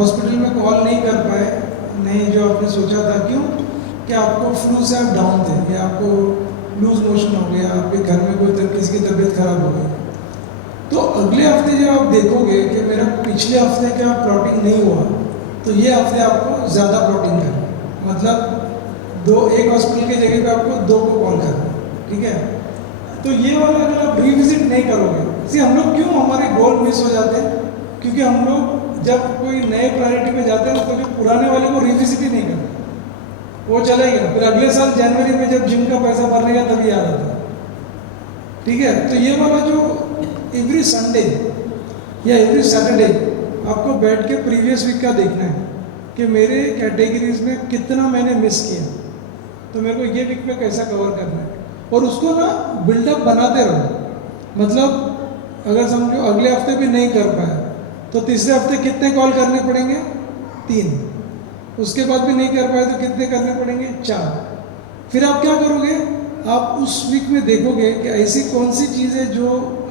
Hospital में call नहीं कर पाए, नहीं जो आपने सोचा था, क्यों? कि आपको फ्लू से आप डाउन थे, या आपको लूज मोशन हो गया, आपके घर में कोई किसी की तबीयत खराब हो गई। तो अगले हफ्ते जब आप देखोगे कि मेरा पिछले हफ्ते का प्लॉटिंग नहीं हुआ, तो ये हफ्ते आपको ज़्यादा प्लॉटिंग करना, मतलब एक हॉस्पिटल की जगह पे आपको 2 को कॉल करना, ठीक है? तो ये वाला अगर आप रिविजिट नहीं करोगे, हम लोग क्यों हमारे गोल मिस हो जाते हैं? क्योंकि हम लोग जब कोई नए प्रायोरिटी में जाते हैं तो जो पुराने वाले को रिविजिट ही नहीं करते, वो चला गया। फिर अगले साल जनवरी में जब जिम का पैसा भरने का तभी याद आता, ठीक है? तो ये वाला जो एवरी संडे या एवरी सैटरडे आपको बैठ के प्रीवियस वीक का देखना है कि मेरे कैटेगरीज में कितना मैंने मिस किया, तो मेरे को ये वीक में कैसा कवर करना है, और उसको ना बिल्डअप बनाते रहो। मतलब अगर समझो अगले हफ्ते भी नहीं कर पाए तो तीसरे हफ्ते कितने कॉल करने पड़ेंगे? 3। उसके बाद भी नहीं कर पाए तो कितने करने पड़ेंगे? 4। फिर आप क्या करोगे? आप उस वीक में देखोगे कि ऐसी कौन सी चीज़ है जो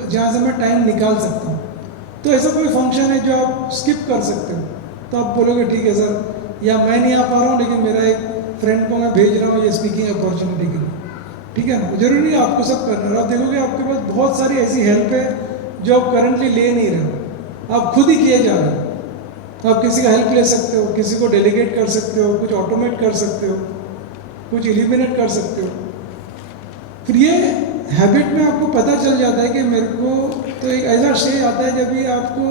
जहाँ से मैं टाइम निकाल सकता हूँ। तो ऐसा कोई फंक्शन है जो आप स्किप कर सकते हो, तो आप बोलोगे ठीक है सर, या मैं नहीं आ पा रहा हूँ लेकिन मेरा एक फ्रेंड को मैं भेज रहा हूँ ये स्पीकिंग अपॉर्चुनिटी के लिए, ठीक है ना? जरूरी नहीं आपको सब करना है। आप देखोगे आपके पास बहुत सारी ऐसी हेल्प है जो आप करंटली ले नहीं रहे हो, आप खुद ही किए जा रहे हो। आप किसी का हेल्प ले सकते हो, किसी को डेलीगेट कर सकते हो, कुछ ऑटोमेट कर सकते हो, कुछ एलिमिनेट कर सकते हो। फिर ये हैबिट में आपको पता चल जाता है कि मेरे को तो एक ऐसा स्टेज आता है जब भी आपको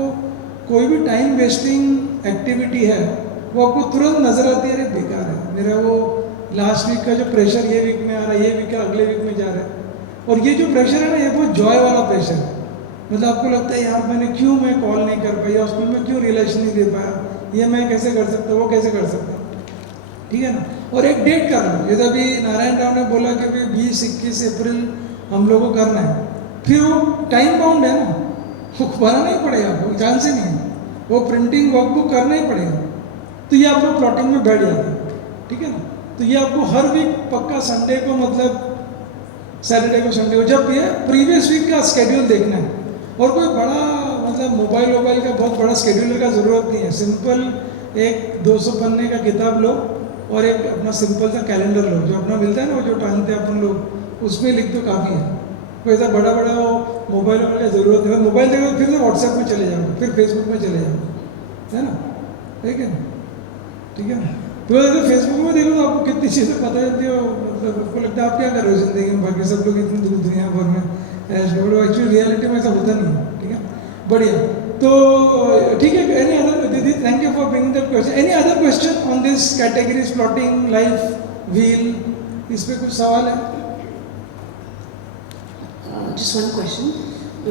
कोई भी टाइम वेस्टिंग एक्टिविटी है वो आपको तुरंत नजर आती है, अरे बेकार है, मेरा वो लास्ट वीक का जो प्रेशर ये वीक में आ रहा है, ये वीक का अगले वीक में जा रहा है। और ये जो प्रेशर है ना, ये बहुत जॉय वाला प्रेशर है। मतलब आपको लगता है यार मैं कॉल नहीं कर पाया, हॉस्पिटल में क्यों रिलेशन नहीं दे पाया, ये मैं कैसे कर सकता हूँ, वो कैसे कर सकता हूँ, ठीक है ना? और एक डेट कर लो, जैसे अभी नारायण राव ने बोला कि भाई 20-21 अप्रैल हम लोगों को करना है, फिर वो टाइम बाउंड है ना, वो बनाना ही पड़ेगा, आपको चांस ही नहीं है, वो प्रिंटिंग वर्कबुक करना ही पड़ेगा। तो ये आपको प्लॉटिंग में बैठ जाता है, ठीक है ना? तो ये आपको हर वीक पक्का संडे को, मतलब सैटरडे को, संडे को, जब ये प्रीवियस वीक का स्केड्यूल देखना है। और कोई बड़ा मतलब मोबाइल का बहुत बड़ा स्केड्यूलर का ज़रूरत नहीं है। सिंपल एक 200 पन्ने का किताब लो और एक अपना सिंपल सा कैलेंडर लो, जो अपना मिलता है ना, वो जो टांगते हैं अपन लोग, उसमें लिख दो, काफ़ी है। कोई ऐसा बड़ा वो मोबाइल का ज़रूरत नहीं है। मोबाइल देखो फिर से व्हाट्सएप में चले जाओ, फिर फेसबुक में चले जाओ, है ना? ठीक है, ठीक है ना? तो अगर फेसबुक में देखो तो आपको कितनी चीज़ें पता चलती है, मतलब आपको लगता है आप क्या कर रहे हो ज़िंदगी में, बाकी सब लोग इतनी दूर दुनिया भर में एक्चुअली रियलिटी में ऐसा होता नहीं है, ठीक है? बढ़िया, तो ठीक है। एनी अदर दीदी, thank you for bringing that question. Any other question on this categories, plotting, life, wheel, इस पे कुछ सवाल है? Just one question.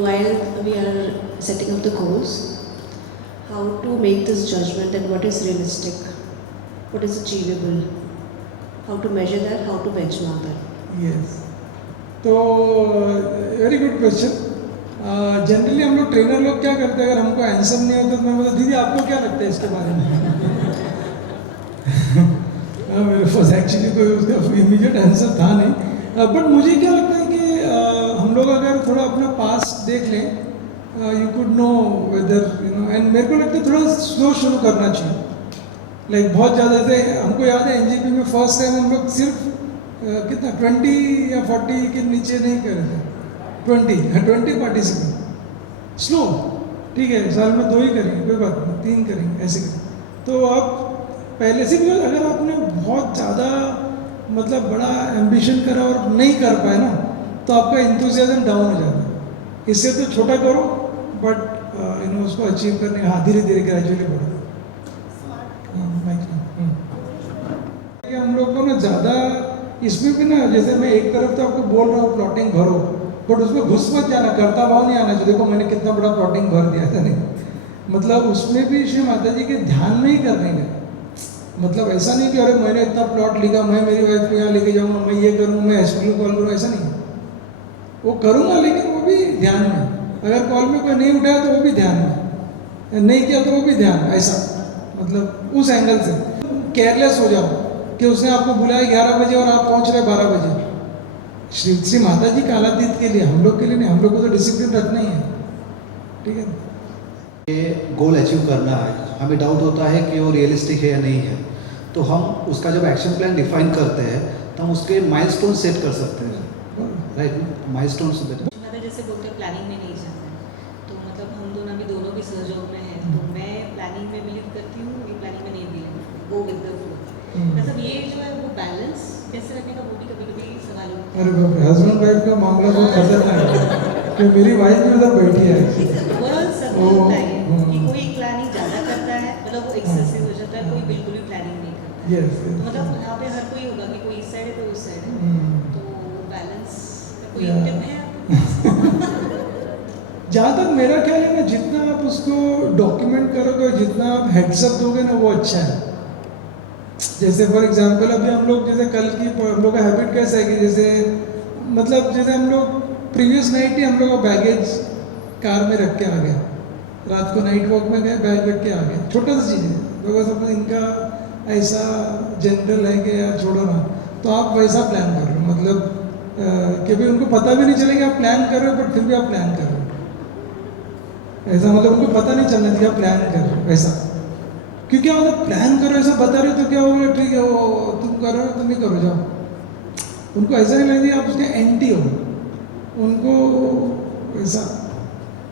While we are setting up the goals, how to make this judgment and what is realistic, what is achievable, how to measure that, how to benchmark that? Yes. तो very good question. Generally हम लोग trainer लोग क्या करते हैं, अगर हमको answer नहीं होता तो मैं बोलता दीदी आपको क्या लगता है इसके बारे में? मेरे पास एक्चुअली कोई उसका इमीडिएट आंसर था नहीं, बट मुझे क्या लगता है कि हम लोग अगर थोड़ा अपना पास देख लें, you could know whether you know, and मेरे को लगता है थोड़ा स्लो शुरू करना चाहिए। लाइक बहुत ज़्यादा से हमको याद है एनजीपी में फर्स्ट टाइम हम लोग सिर्फ कितना 20 या 40 के नीचे नहीं कर रहे थे, 20 पार्टिसिपेंट, स्लो, ठीक है, साल में 2 ही करेंगे, कोई बात नहीं, 3 करेंगे, ऐसे करेंगे। तो आप पहले से भी अगर आपने बहुत ज़्यादा मतलब बड़ा एम्बिशन करा और नहीं कर पाए ना, तो आपका इंथुसियाज्म डाउन हो जाता है। इससे तो छोटा करो, बट यू नो उसको अचीव करने, हाँ, धीरे धीरे ग्रेजुअली बढ़ो। हम लोग को ना ज़्यादा इसमें भी ना, जैसे मैं एक तरफ तो आपको बोल रहा हूँ प्लॉटिंग भरो, बट उसमें घुस मत जाना, करता भाव नहीं आना चाहिए, देखो मैंने कितना बड़ा प्लॉटिंग भर दिया था, नहीं, मतलब उसमें भी श्री माता जी के ध्यान में ही करने का, मतलब ऐसा नहीं कि अरे मैंने इतना प्लॉट लिखा, मैं मेरी वाइफ को यहाँ लेके जाऊँगा, मैं ये करूँ, मैं हॉस्पिटल कॉल करूँ, ऐसा नहीं। वो करूँगा लेकिन वो भी ध्यान में, अगर कॉल में कोई नहीं उठाया तो वो भी ध्यान में, नहीं किया तो वो भी ध्यान में, ऐसा मतलब उस एंगल से केयरलेस हो जाओ कि उसने आपको बुलाया 11 बजे और आप पहुंच रहे 12 बजे। श्री माता जी कालातीत के लिए, हम लोग के लिए नहीं, हम लोग को तो डिसिप्लिन रखना ही है, ठीक है। ये गोल अचीव करना है, हमें डाउट होता है कि वो रियलिस्टिक है या नहीं है, तो हम उसका जब एक्शन प्लान डिफाइन करते हैं तो हम उसके माइलस्टोन सेट कर सकते हैं, राइट? माइलस्टोन्स मतलब जैसे बोलते हैं प्लानिंग में नहीं जाना है, तो मतलब हम दोनों भी दोनों भी सहयोग में हैं, तो मैं प्लानिंग में बिलीव करती हूँ, ये प्लानिंग में नहीं बिलीव करती, गो विद द फ्लो। मतलब ये जो है वो बैलेंस कैसे रखने का वो भी कभी कभी सवाल होता है। अरे बाप रे, हस्बैंड वाइफ का मामला बहुत खतरनाक है कि मेरी वाइफ भी उधर बैठी है। ओवरऑल सब होता है कि कोई प्लानिंग ज़्यादा करता है, मतलब वो एक्सेसिव हो जाता है, कोई बिल्कुल भी प्लानिंग नहीं करता है। यस तो मतलब यहाँ पे हर कोई होगा कि कोई इस साइड है तो उस साइड है, तो बैलेंस का कोई टिप है आपके पास? जहाँ तक मेरा ख्याल है ना, जितना आप उसको डॉक्यूमेंट करोगे, जितना आप हेड्सअप दोगे ना, वो अच्छा है। जैसे फॉर एग्जांपल अभी हम लोग जैसे कल की हम लोग का हैबिट कैसा है कि जैसे मतलब जैसे हम लोग प्रीवियस नाइट ही हम लोग का बैगेज कार में रख के आ गए, रात को नाइट वॉक में गए, बैग रख के आ गए, छोटा सा चीज़ है, तो सब इनका ऐसा जनरल है कि यार छोड़ो ना, तो आप वैसा प्लान कर रहे हो, मतलब कि भाई उनको पता भी नहीं चलेगा आप प्लान कर रहे हो, बट फिर भी आप प्लान कर रहे हो ऐसा, मतलब उनको पता नहीं चलना चाहिए आप प्लान कर रहे हो ऐसा। क्योंकि मतलब प्लान करो ऐसा बता रहे हो तो क्या होगा, ठीक है वो तुम कर रहे हो तुम ही करो जाओ, उनको ऐसा नहीं लगेगा आप उसके एंटी हो, उनको ऐसा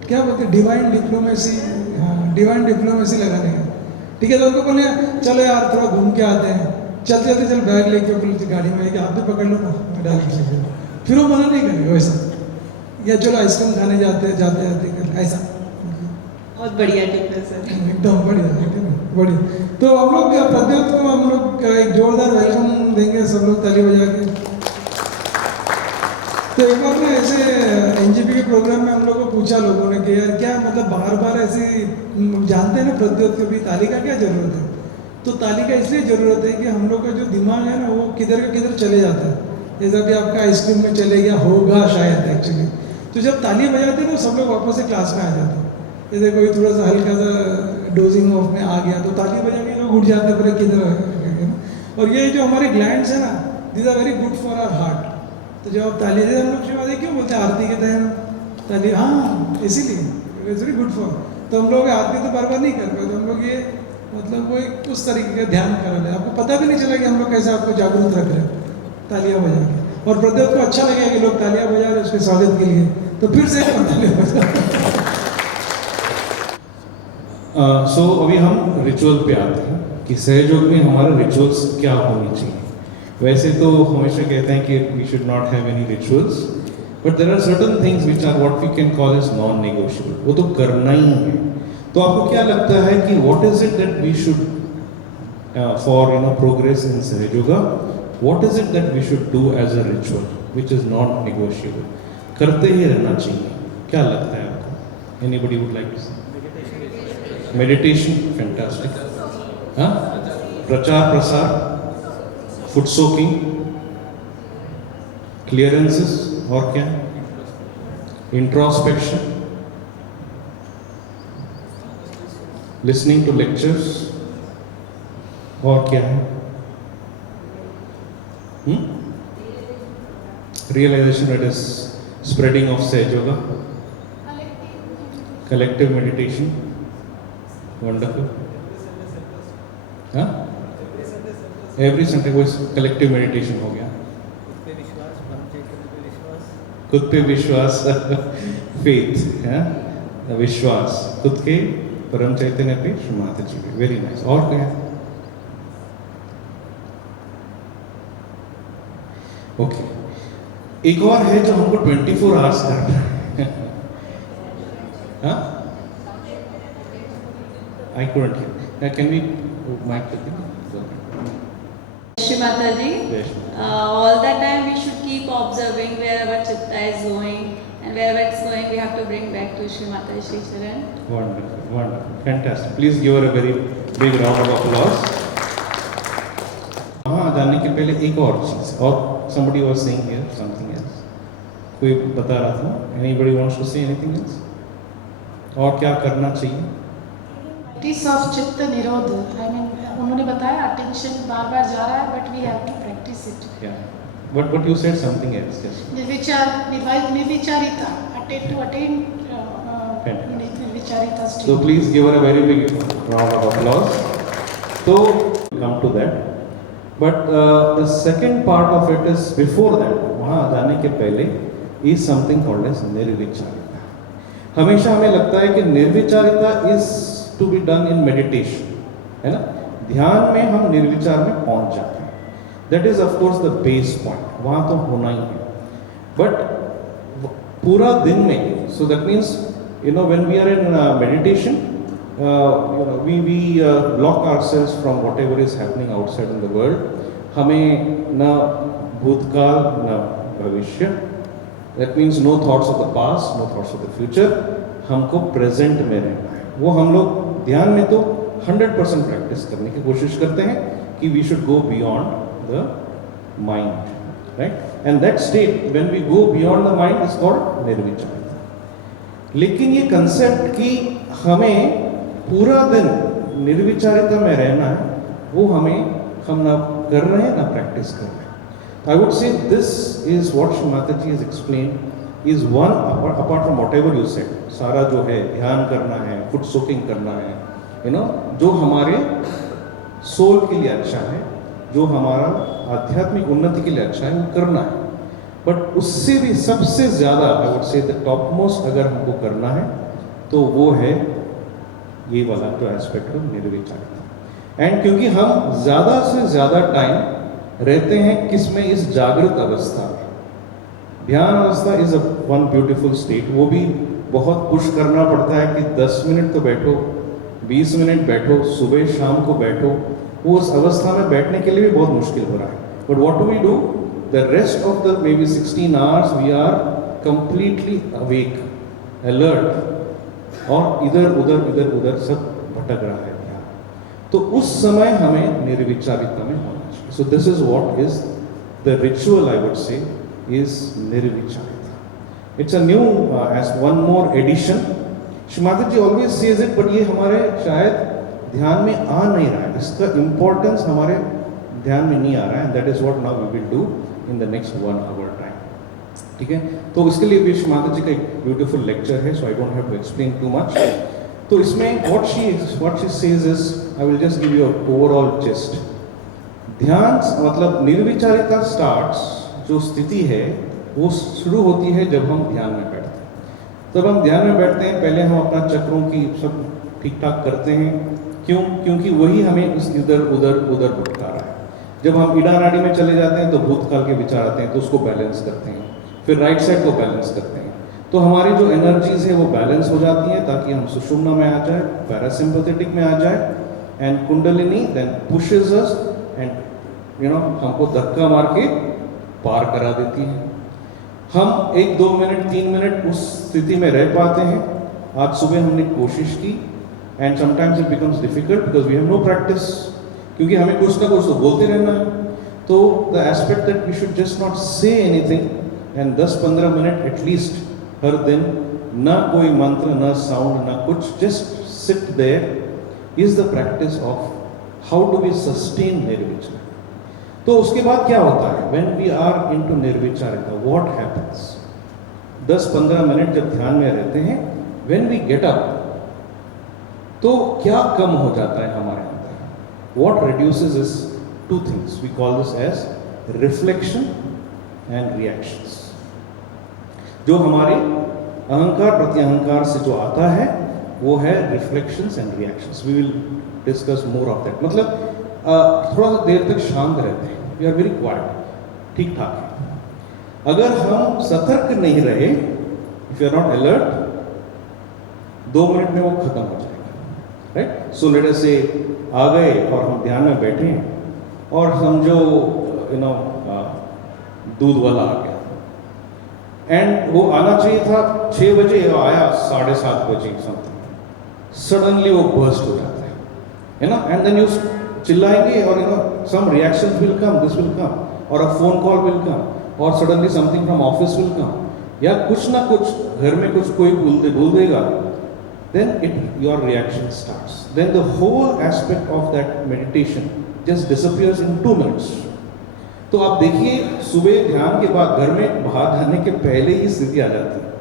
क्या बोलते हैं डिवाइन डिप्लोमेसी, हाँ डिवाइन डिप्लोमेसी लगाने का, ठीक है। तो उनको बोले चलो यार थोड़ा घूम के आते हैं, चलते चलते चल बैग लेके पुलिस गाड़ी में कि आप भी पकड़ लो ना, मैं डाल के चले जाओ, फिर वो मना नहीं करेगा वैसा, या चलो आइसक्रीम खाने जाते जाते जाते कर ऐसा। बहुत बढ़िया टिप है सर। एकदम बढ़िया एकदम बढ़िया। तो हम लोग प्रद्योत को हम लोग एक जोरदार वेलकम देंगे सब लोग ताली बजा के। तो एक बार ना ऐसे एनजीपी के प्रोग्राम में हम लोग को पूछा लोगों ने कि यार क्या मतलब बार बार ऐसे जानते हैं ना प्रद्योत के भी ताली का क्या जरूरत है, तो ताली का इसलिए ज़रूरत है कि हम लोग का जो दिमाग है ना वो किधर का किधर चले जाता है, जैसा भी आपका आइसक्रीम में चले गया होगा शायद एक्चुअली, तो जब ताली बजाते हैं तो सब लोग वापस से क्लास में आ जाते हैं, जैसे कोई थोड़ा सा हल्का सा डोजिंग ऑफ में आ गया तो ताली बजा के लोग उठ जाते हैं पूरे किधर। और ये जो हमारे ग्लैंड्स है ना, this are very good for our heart, तो जब आप ताली देते हम लोग शिवाजी क्यों बोलते हैं आरती के टाइम ताली, हाँ इसीलिए इट्स वेरी गुड फॉर, तो हम लोग आरती तो बार बार नहीं कर पाए, तो हम लोग ये मतलब वो एक उस तरीके का ध्यान कर रहे हैं, आपको पता भी नहीं चला कि हम लोग कैसे आपको जागरूक रख रहे हैं तालियां बजा के, और प्रद्योत को अच्छा लगेगा कि लोग तालियां बजा रहे हैं उसके स्वागत के लिए, तो फिर से तालियां बजा। सो अभी हम रिचुअल पे आते हैं कि सहयोग में हमारे रिचुअल्स क्या होनी चाहिए। वैसे तो हमेशा कहते हैं कि we should not have any rituals, but there are certain things which are what we can call as non negotiable, वो तो करना ही है। तो आपको क्या लगता है कि what is it that we should for progress in Sahaja Yoga, what is it that we should do as a ritual which is not negotiable, करते ही रहना चाहिए, क्या लगता है आपको? Anybody would like to say? Meditation, fantastic. हाँ, प्रचार प्रसार, फुट सोकिंग, क्लियरेंसेस, और क्या? इंट्रोस्पेक्शन, लिसनिंग टू लेक्चर्स, और क्या है? Realization, that is spreading of Sahaja Yoga, collective meditation, wonderful. हाँ, एवरी संडे वो कलेक्टिव मेडिटेशन हो गया। खुद पे विश्वास, फेथ है, विश्वास खुद के परम चैतन्य पे, श्री माता जी पे, वेरी नाइस। और क्या? ओके, एक और है जो हमको 24 आवर्स करना है। हाँ, I couldn't hear. Can we mic the thing? Shri Mataji, Yes. all that time we should keep observing wherever Chitta is going, and wherever it's going, we have to bring back to Shri Mataji Shri Charan. Wonderful, wonderful, fantastic. Please give her a very big round of applause. हाँ, जानने के पहले एक और चीज़, और somebody was saying here something else. कोई बता रहा था? Anybody wants to say anything else? और क्या करना चाहिए? प्रैक्टिस ऑफ चित्त निरोध, आई मीन उन्होंने बताया अटेंशन बार बार जा रहा है, but we have to practise it. Yeah. But you said something else. Yes. निर्विचारिता, टू अटेन निर्विचारिता So state. please give her a very big round of applause. So come to that. But the second part of it is before that. वहाँ जाने के पहले is something called as निर्विचारिता. हमेशा हमें लगता है कि निर्विचारिता is to be done in meditation, है ना? ध्यान में हम निर्विचार में पहुंच जाते हैं. That is of course the base point. वहाँ तो होना ही है. But पूरा दिन में, so that means when we are in meditation, we block ourselves from whatever is happening outside in the world. हमें न भूतकाल न भविष्य, that means no thoughts of the past, no thoughts of the future. हमको present में रहना है. वो हम लोग ध्यान में तो 100% प्रैक्टिस करने की कोशिश करते हैं कि we should go beyond the mind, right? And that state, when we go beyond the mind, is called निर्विचारिता. लेकिन ये कंसेप्ट कि हमें पूरा दिन निर्विचारिता में रहना है, वो हम ना कर रहे हैं ना प्रैक्टिस कर रहे हैं. I would say this is what Shri Mataji has explained is one apart from whatever you said. सारा जो है ध्यान करना है, फुट सोकिंग करना है, जो हमारे सोल के लिए अच्छा है, जो हमारा आध्यात्मिक उन्नति के लिए अच्छा है, वो करना है. बट उससे भी सबसे ज़्यादा I would say the top most अगर हमको करना है तो वो है ये वाला तो एस्पेक्ट ऑफ निर्विचारिता. एंड क्योंकि हम ज़्यादा से ज़्यादा टाइम रहते हैं किसमें, इस जागृत अवस्था में. ध्यान अवस्था is a one beautiful state. वो भी बहुत पुश करना पड़ता है कि 10 मिनट तो बैठो, 20 मिनट बैठो, सुबह शाम को बैठो. वो उस अवस्था में बैठने के लिए भी बहुत मुश्किल हो रहा है. But what do we do? The rest of the maybe 16 hours we are completely awake, alert, और इधर सब भटक रहा है. तो उस समय हमें निर्विचारिता में होना चाहिए. So this is what is the ritual, I would say, is निर्विचारिता. It's a new as one more addition. Shri Mataji always says it, but ये हमारे शायद ध्यान में आ नहीं रहा है. इसका importance हमारे ध्यान में नहीं आ रहा है. And that is what now we will do in the next 1 hour time. ठीक है. तो इसके लिए भी श्री माता जी का एक ब्यूटीफुल लेक्चर है, so I don't have to explain too much. तो इसमें what she says is, I will just give you an overall gist. ध्यान मतलब निर्विचारिता starts, जो स्थिति है वो शुरू होती है जब हम ध्यान में बैठते हैं. जब हम ध्यान में बैठते हैं पहले हम अपना चक्रों की सब ठीक ठाक करते हैं. क्यों? क्योंकि वही हमें इधर उधर भटका रहा है. जब हम ईडा नाड़ी में चले जाते हैं तो भूतकाल के विचार आते हैं, तो उसको बैलेंस करते हैं. फिर राइट साइड को बैलेंस करते हैं. तो हमारी जो एनर्जीज है वो बैलेंस हो जाती हैं ताकि हम सुषुम्ना में आ जाए, पैरासिम्पैथेटिक में आ जाए. And kundalini then pushes us and हमको धक्का मार के पार करा देती है. हम 1, 2 मिनट 3 मिनट उस स्थिति में रह पाते हैं. आज सुबह हमने कोशिश की and sometimes it becomes difficult because we have no practice. क्योंकि हमें कुछ ना कुछ तो बोलते रहना है. तो the aspect that we should just not say anything and 10-15 minute at least हर दिन, ना कोई मंत्र, ना साउंड, ना कुछ, just sit there is the practice of how do we sustain निर्विचार. तो उसके बाद क्या होता है? व्हेन वी आर इनटू निर्विचारिता व्हाट हैपेंस? 10-15 मिनट जब ध्यान में रहते हैं, व्हेन वी गेट अप तो क्या कम हो जाता है हमारे अंदर? What reduces is 2 things. We call this as reflection and reactions. जो हमारे अहंकार प्रत्यहंकार से जो आता है वो है reflections and reactions. We will discuss more of that. मतलब थोड़ा सा देर तक शांत रहते हैं. We are very quiet. ठीक ठाक है. अगर हम सतर्क नहीं रहे, if you are not alert, 2 minute में वो खत्म हो जाएगा. राइट? सो लेट अस से आ गए और हम ध्यान में बैठे हैं और समझो दूध वाला आ गया एंड वो आना चाहिए था 6 बजे और आया 7:30 बजे समथिंग. सडनली वो बर्स्ट हो जाता है ना. एंड देन यू चिल्लाएंगे और some reactions will come, this will come, और a phone call will come, और suddenly something from office will come, या कुछ ना कुछ घर में कुछ कोई भूल देगा. Then your reaction starts. Then the whole aspect of that meditation just disappears in 2 minutes. तो आप देखिए सुबह ध्यान के बाद घर में बाहर जाने के पहले ही स्थिति आ जाती है.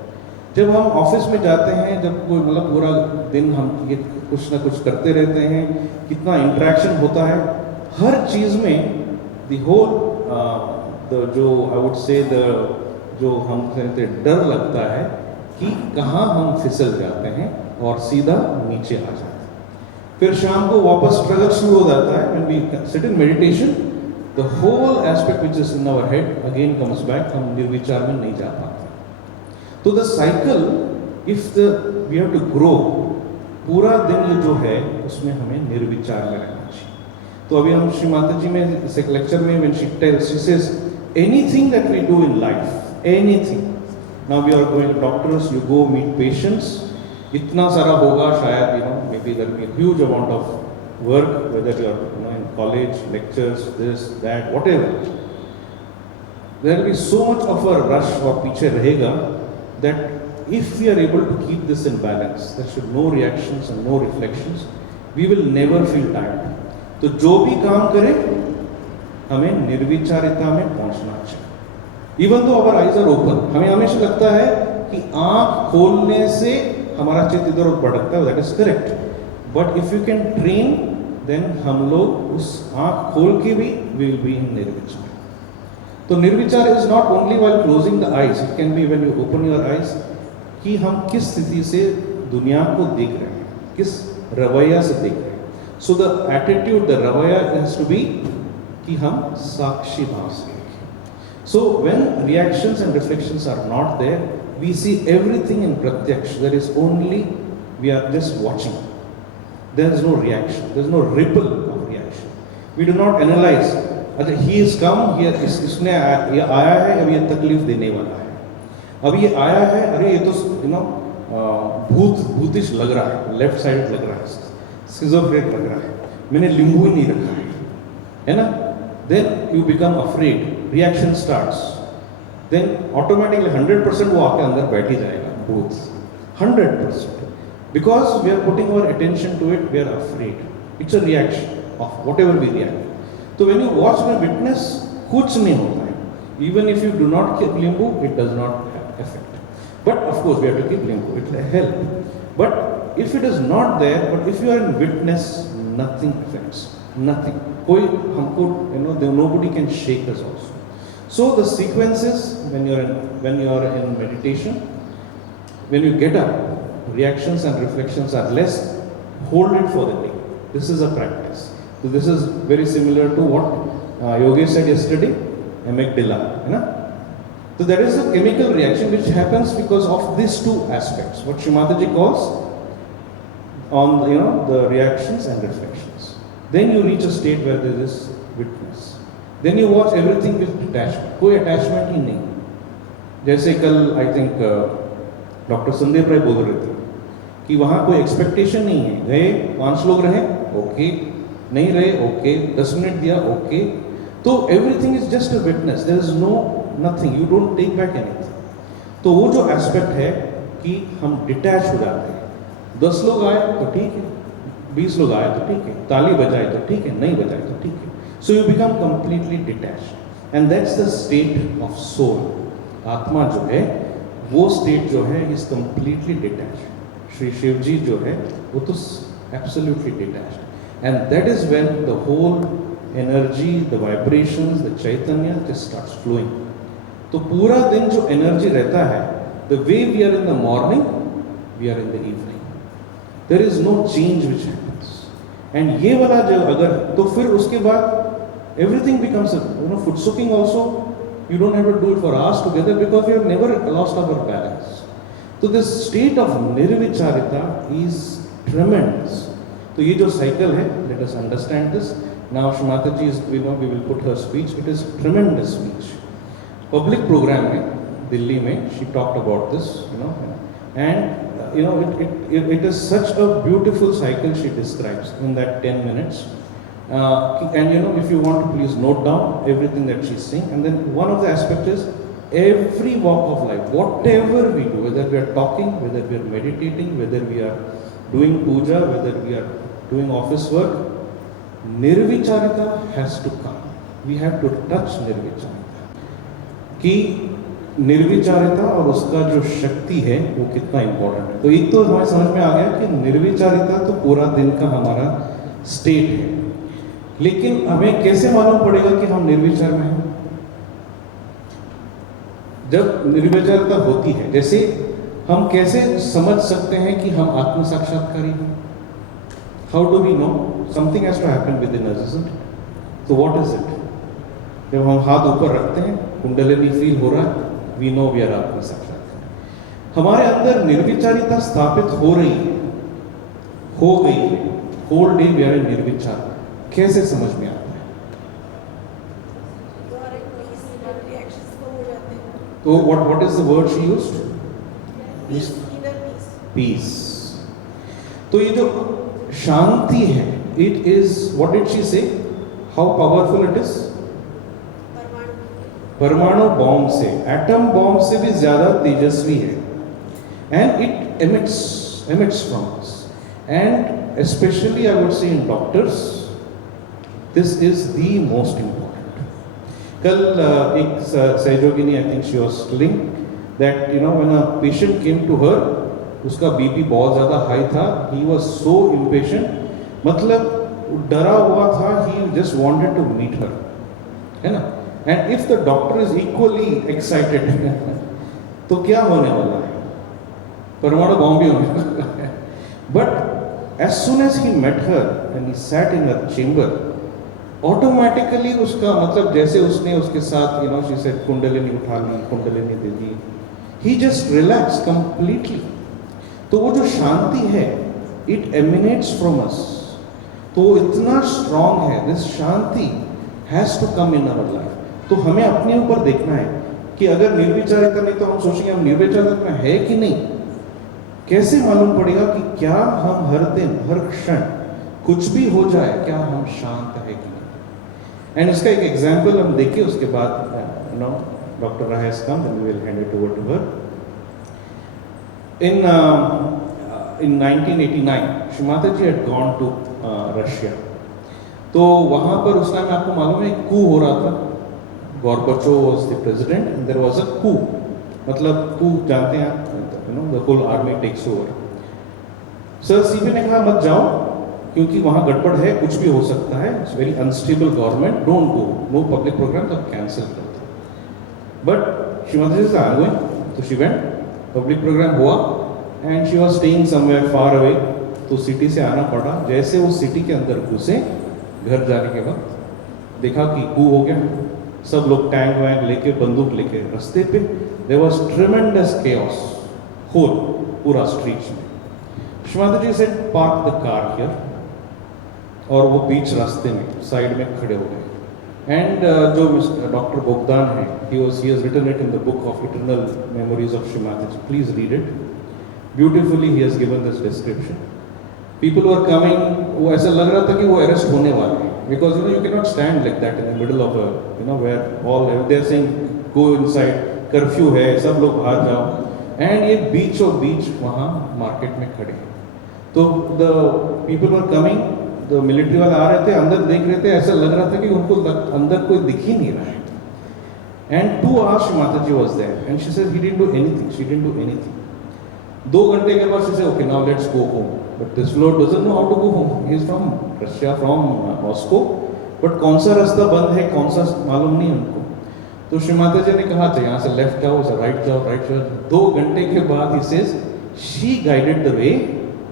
जब हम ऑफिस में जाते हैं, जब कोई मतलब पूरा दिन हम ये कुछ ना कुछ करते रहते हैं, कितना इंटरेक्शन होता है हर चीज़ में, द होल जो आई वुड से जो हम कहते हैं डर लगता है कि कहाँ हम फिसल जाते हैं और सीधा नीचे आ जाते हैं। फिर शाम को वापस स्ट्रगल शुरू हो जाता है। When we sit in meditation, the whole aspect which is in our head again comes back, हम निर्विचार में नहीं जा पाते। तो the cycle, if we have to grow, पूरा दिन ये जो है उसमें हमें निर्विचार में रहना चाहिए। तो अभी हम श्री माता जी में इस एक लेक्चर में when she tells, she says anything that we do in life, anything, now we are going doctors, you go meet patients, इतना सारा होगा शायद, you know, maybe there be huge amount of work, whether you are in college, lectures, this that, whatever, there will be so much of a rush और पीछे रहेगा that if we are able to keep this in balance, there should no reactions and no reflections, we will never feel tired. तो जो भी काम करें हमें निर्विचारिता में पहुंचना चाहिए। Even though our eyes are open, हमें हमेशा लगता है कि आंख खोलने से हमारा चित्त इधर उधर भटकता है, that is correct. But if you can train, then हम लोग उस आंख खोल के भी we will be in निर्विचार। तो निर्विचार is not only while closing the eyes, it can be when you open your eyes, कि हम किस स्थिति से दुनिया को देख रहे हैं, किस रवैया से देख रहे हैं। सो द एटीट्यूड, द रवैया हैज टू बी कि हम साक्षी भाव से देखें। So when reactions and reflections are not there, we see everything in प्रत्यक्ष, there is only, we are just watching, there is no reaction, there is no ripple of reaction, we do not analyse, अच्छा ही is come here, इसने आया है, अब ये तकलीफ देने वाला है, अब ये आया है, अरे ये तो यू नो भूतिश लग रहा है, लेफ्ट साइड लग रहा है, स्किज़ोफ्रेनिक लग रहा है, मैंने लींबू ही नहीं रखा है ना, then you become afraid, reaction starts, then automatically 100% वो आपके अंदर बैठ ही जाएगा, भूत 100%, because we are putting our attention to it, we are afraid, it's a reaction of whatever we react. तो when you watch and witness, कुछ नहीं होता है, even if you do not keep limbo, it does not have effect, but of course we have to keep limbo, it will help, but if it is not there, but if you are in witness, nothing affects, nothing, कोई हमको, you know, nobody can shake us also. So the sequences, when you are in meditation, when you get up, reactions and reflections are less, hold it for the day, this is a practice. So this is very similar to what Yogesh said yesterday, amygdala, है ना? So there is a chemical reaction which happens because of these two aspects, what Shri Mataji calls on, you know, the reactions and reflections. Then you reach a state where there is witness. Then you watch everything with detachment, कोई attachment ही नहीं। जैसे कल I think doctor Sandeep राय बोल रहे थे कि वहाँ कोई एक्सपेक्टेशन नहीं है, गए 5 लोग रहे, ओके, नहीं रहे, ओके, 10 मिनट दिया, ओके, तो everything is just a witness, there is no nothing, you don't take back anything. तो वो जो एस्पेक्ट है कि हम डिटैच हो जाते हैं, 10 लोग आए तो ठीक है, 20 लोग आए तो ठीक है, ताली बजाए तो ठीक है, नहीं बजाए तो ठीक है, so you become completely detached, and that's the state of soul. आत्मा जो है वो स्टेट जो है is completely detached. Shri Shiv ji जो है वो तो absolutely detached, and that is when the whole energy, the vibrations, the chaitanya just starts flowing. तो पूरा दिन जो एनर्जी रहता है, the way we are in the morning, we are in the evening. There is no change which happens. And ये वाला जो अगर, तो फिर उसके बाद everything becomes a, you know, food soaking also, you don't have to do it for hours together because we have never lost our balance. So this state of nirvicharita is tremendous. तो ये जो cycle है, let us understand this. Now Shri Mata ji is, we will put her speech, it is tremendous speech, public programme में दिल्ली में, she talked about this, you know, and you know it is such a beautiful cycle she describes in that 10 minutes, and you know, if you want to please note down everything that she's saying, and then one of the aspect is every walk of life, whatever we do, whether we are talking, whether we are meditating, whether we are doing puja, whether we are doing office work, nirvicharita has to come. We have to touch nirvicharita. कि निर्विचारिता और उसका जो शक्ति है वो कितना important है। तो एक तो हमें समझ में आ गया कि निर्विचारिता तो पूरा दिन का हमारा स्टेट है, लेकिन हमें कैसे मालूम पड़ेगा कि हम निर्विचार में हैं? जब निर्विचारिता होती है, जैसे हम कैसे समझ सकते हैं कि हम आत्म साक्षात्कारी हैं? How do we know? Something has to happen within us, isn't it? तो व्हाट इज इट? जब हम हाथ ऊपर रखते हैं, कुंडलिनी फील हो रहा है, वी नो वी आर आत्म साक्षात्कार। हमारे अंदर निर्विचारिता स्थापित हो रही है, हो गई है, whole day we are in निर्विचार। कैसे समझ में आता है? तो what is the word she used? Peace. तो ये जो शांति है, it is, what did she say? How powerful it is? परमाणु बॉम्ब से, एटम बॉम्ब से भी ज्यादा तेजस्वी है, and it emits from us, and especially I would say in doctors, this is the most important. कल एक सहयोगिनी, I think she was telling that when a patient came to her, उसका BP बहुत ज़्यादा high था, he was so impatient, मतलब डरा हुआ था, he just wanted to meet her, है ना? And if the doctor is equally excited, तो क्या होने वाला है? परमाणु बॉम्ब भी होने वाला है। But as soon as he met her and he sat in her chamber, automatically उसका मतलब जैसे उसने उसके साथ she said कुंडलिनी उठा ली, कुंडलिनी दे दी, he just relaxed completely. तो वो जो शांति है, it emanates from us, तो वो इतना स्ट्रांग है, this Shanti has to come in our life. तो हमें अपने ऊपर देखना है कि अगर निर्विचारिता नहीं, तो हम सोचेंगे हम निर्विचारिता में है कि नहीं। कैसे मालूम पड़ेगा कि क्या हम हर दिन, हर क्षण, कुछ भी हो जाए, क्या हम शांत है कि नहीं? एंड इसका एक एग्जाम्पल हम देखिए, उसके बाद doctor Rai has come, then we will hand it over to her. in 1989 Shrimata ji had gone to Russia. तो वहाँ पर उस टाइम आपको मालूम है कू हो रहा था, Gorbachev was the president and there was a coup, मतलब कू जानते हैं आप, the whole army takes over। Sir CP ने कहा मत जाओ क्योंकि वहाँ गड़बड़ है, कुछ भी हो सकता है, it's very unstable government, don't go, no public programme, सब कैंसिल कर दो। बट श्रीमती जी आ गए, तो शी वेंट, पब्लिक प्रोग्राम हुआ and she was staying somewhere far away, तो सिटी से आना पड़ा। जैसे वो सिटी के अंदर घुसे, घर जाने के वक्त देखा कि कू हो गया, सब लोग टैंक वैंक लेके, बंदूक लेके रास्ते पे, there was tremendous chaos whole पूरा स्ट्रीट में। Shrimati ji said park the car here, और वो बीच रास्ते में साइड में खड़े हो गए। एंड जो डॉक्टर बोगदान है, he has written it in the book of eternal memories of Shrimati ji, please read it, beautifully he has given this description। people were coming, वो ऐसा लग रहा था कि वो अरेस्ट होने वाले हैं, because you cannot stand like that in the middle of a where all they are saying go inside, curfew है, सब लोग बाहर जाओ, एंड ये बीचों बीच वहाँ मार्केट में खड़े हैं। तो the people were coming, तो मिलिट्री वाले आ रहे थे, अंदर देख रहे थे, ऐसा लग रहा था कि उनको अंदर कोई दिख ही नहीं रहा है। And 2 hours Mata ji was there and she said he didn't do anything, she didn't do anything. 2 घंटे के बाद she said okay now let's go home, but this lord doesn't know how to go home, he is from Russia, from Moscow, but कौन सा रास्ता बंद है, कौन सा मालूम नहीं उनको। तो श्री माता जी ने कहा था यहाँ से लेफ्ट जाओ, राइट जाओ, राइट जाओ। 2 घंटे के बाद he says she guided the way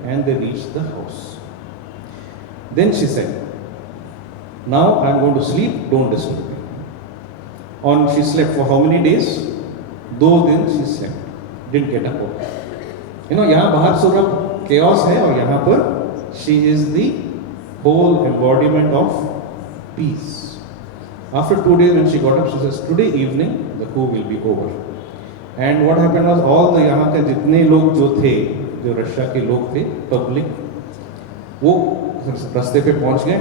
and they reached the house. Then she said, now I am going to sleep, don't disturb me. She slept for how many days? 2 दिन she slept, didn't get up. यहाँ बाहर पूरा chaos है और यहाँ पर she is the whole embodiment of peace. After 2 days when she got up, she says, today evening the coup will be over. And what happened was all the यहाँ के जितने लोग जो थे, जो रशिया के लोग थे, पब्लिक, वो रास्ते पे पहुंच गए,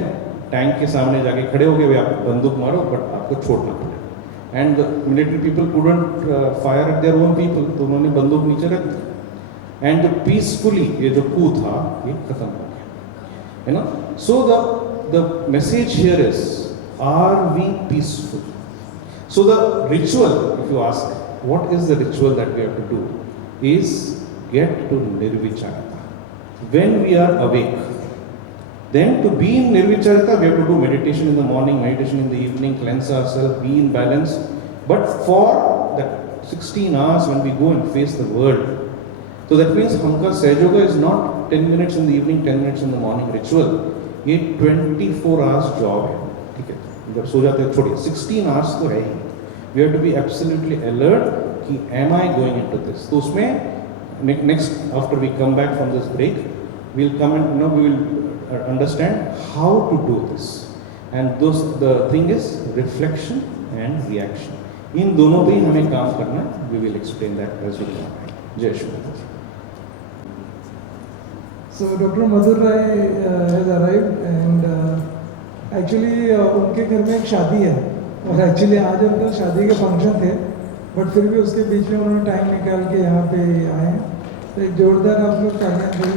टैंक के सामने जाके खड़े हो गए, आप बंदूक मारो बट आपको छोड़ना पड़ेगा। And military people couldn't fire eight their own people, तो उन्होंने बंदूक नीचे रख दी एंड पीसफुली ये जो कू था ये खत्म हो गया, है ना। So the message here is, are we peaceful? So the ritual, if you ask, what is the ritual that we have to do is get to nirvicharita. When we are awake, then to be in nirvicharita, we have to do meditation in the morning, meditation in the evening, cleanse ourselves, be in balance. But for that 16 hours when we go and face the world, so that means हमका सहज yoga is not 10 minutes in the evening, 10 minutes in the morning ritual. ये 24 hours job है, ठीक है? जब सो जाते हैं छोड़िए, 16 hours तो है ही. We have to be absolutely alert कि am I going into this? तो उसमें next after we come back from this break, we'll come and we will understand how to do this. And the thing is reflection and reaction. इन दोनों पे ही हमें काम करना है. We will explain that as we go on. जय Shri Ram. So Dr. Madhur Rai has arrived and actually उनके घर में एक शादी है और एक्चुअली आज उनका शादी के फंक्शन थे, बट फिर भी उसके बीच में उन्होंने टाइम निकाल के यहाँ पे आए हैं. तो एक जोरदार आप लोग तालियां करें.